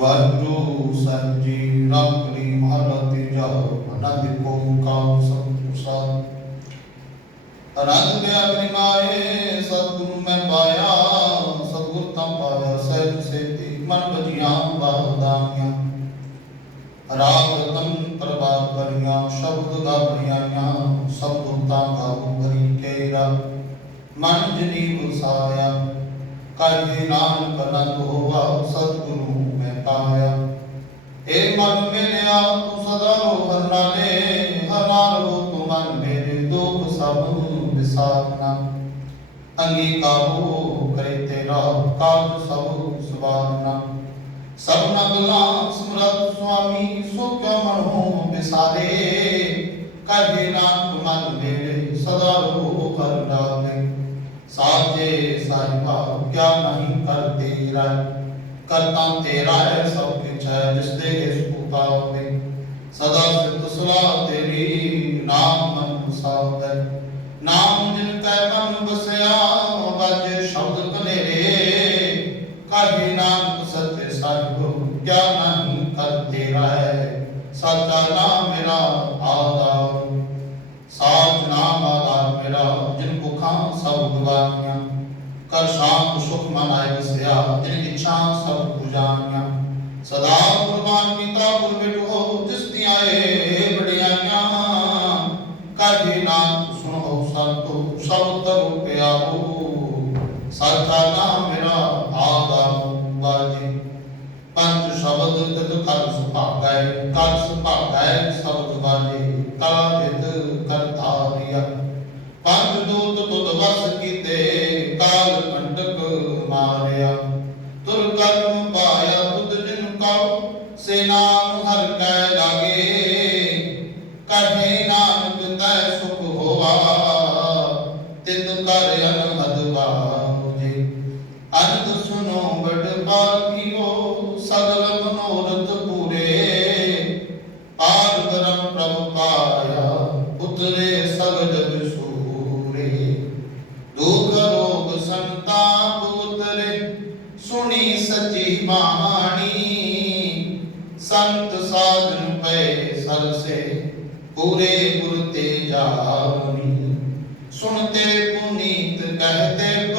ਵਾਹਿਗੁਰੂ ਸਾਹਿਬ ਜੀ ਰਾਮ ਕਲੀ ਮਹਲਾ ਤੀਜਾ ਆਨੰਦ ਓੰਕਾਰ ਸਤਿਗੁਰ ਅਨੰਦ ਗਿਆ ਆਪਣੀ ਮਾਏ, ਸਤਿਗੁਰੂ ਮੈਂ ਪਾਇਆ, ਸਤਿਗੁਰ ਤਾਂ ਪਾਇਆ, ਸਹਿਜ ਸੇਤੀ, ਮਨ ਬਜੀਆਂ ਬਾਦਾਮੀਆਂ ਰਾਗ ਰਤਨ ਪ੍ਰਭਾਤ ਕਰੀਆਂ ਸ਼ਬਦ ਗਾਵਣੀਆਂ ਸਬਦ ਤਾਂ ਗਾਉ ਭਰੀ ਕੇਰਾ। ਮਨ ਜਨੀ ਵਸਾਇਆ ਕਾਹੇ ਨਾਨਕ ਅਨੰਦ ਹੋਵਾ ਸਤਿਗੁਰੂ ਮੈਂ ਪਾਇਆ ਏ ਮਨ ਮੇਰਿਆ ਤੂੰ ਸਦਾ ਰੋ ਹਰ ਨਾਲੇ ਹਰ ਨਾਲ ਰੋ ਤੂੰ ਮਨ ਮੇਰੇ ਦੁੱਖ ਸਭ ਵਿਸਾਰਨਾ। ਅੰਗੀਕਾਰੋ ਕਰੇ ਤੇਰਾ ਕਾਜ ਸਭ ਸੁਭਾਵਨਾ ਸਭਨਾ ਬਲਾ ਸਮਰਤ ਸੁਆਮੀ, ਸੋ ਕਿਉ ਮਨ ਹੋ ਵਿਸਾਰੇ? ਕਾਹੇ ਨਾਨਕ ਮਨ ਮੇਰੇ, ਸਦਾ ਰੋ ਹਰ ਨਾਲੇ ਸਾਜੇ ਸਾਹਿਬਾ, ਕਿਆ ਨਹੀਂ ਕਰ ਤੇਰਾ ਕਰਤਾ ਤੇਰਾ ਹੈ ਸਭ ਕੁਛ ਹੈ ਜਿਸ ਦੇ ਇਸ ਉਤਾਵੇ ਸਦਾ ਸਿਫਤ ਸਲਾਹ ਤੇਰੀ ਨਾਮ ਮਨ ਸਾਵੈ ਨਾਮ ਜਿਨ ਕੈ ਮਨ ਬਸਿਆ ਵਾਜੇ ਸ਼ਬਦ ਕਨੇਰੇ ਕਾਹੇ ਨਾਮ ਸਤਿ ਗੁਰੂ ਕਿਆ ਕਰ ਸ਼ਾਂਤ ਸੁਖ ਮਨ ਆਏ ਵਸਿਆ ਜਿਨ ਇੱਛਾ ਸਭ ਪੁਜਾਨੀਆਂ ਸਦਾ ਕੁਰਬਾਨ ਕੀਤਾ ਗੁਰ ਜਿਸ ਦੀਆਂ ਏ ਬੜਿਆਈਆਂ ਕਾਹੇ ਨਾਮ ਸੁਣੋ ਸੰਤੋ, ਸਭ ਤਰੁ ਪਿਆਓ ਸਾਚਾ ਨਾਮ ਮੇਰਾ ਆਧਾਰ ਬਾਜੀ ਪੰਜ ਸ਼ਬਦ ਤਿਤ ਕਰ ਸੁਭਾਗੈ ਕਰ ਸੁਭਾਗੈ ਸ਼ਬਦ ਵਾਜੇ ਕਲਾ ਜਿਤ ਕਰਤਾਰਿਆ ਪੰਜ ਦੂਤ ਤੁਧ ਵਸ ਕੀਤੇ ਮਾਰਿਆ। ਤੁਰ ਕਰਮ ਪਾਇਆ ਤੁਧ ਜਿਨ ਕਉ, ਸੇ ਨਾਮ ਹਰ ਕੈ ਲਾਗੇ। ਕਹੇ ਨਾਨਕ ਤੈ ਸੁਖ ਹੋਵਾ ਤਿਤ ਕਰ ਅਨਹਦ ਬਾਜੇ ਅਨੰਦ ਸੁਨੋ ਬੜ ਪਾਪੀਓ ਸਗਲ ਮਨੋਰਥ ਪੂਰੇ। ਆਦ ਬਰਮ ਪ੍ਰਭ ਪਾਇਆ ਉਤਰੇ ਸਗਲ ਸੁਣੀ ਸੱਚੀ ਬਾਣੀ। ਸੰਤ ਸਾਧਨ ਪਏ ਸਰਸੇ ਪੂਰੇ ਗੁਰ ਤੇ ਜਾਣੀ ਸੁਣਤੇ ਪੁਨੀਤ ਕਹਤੇ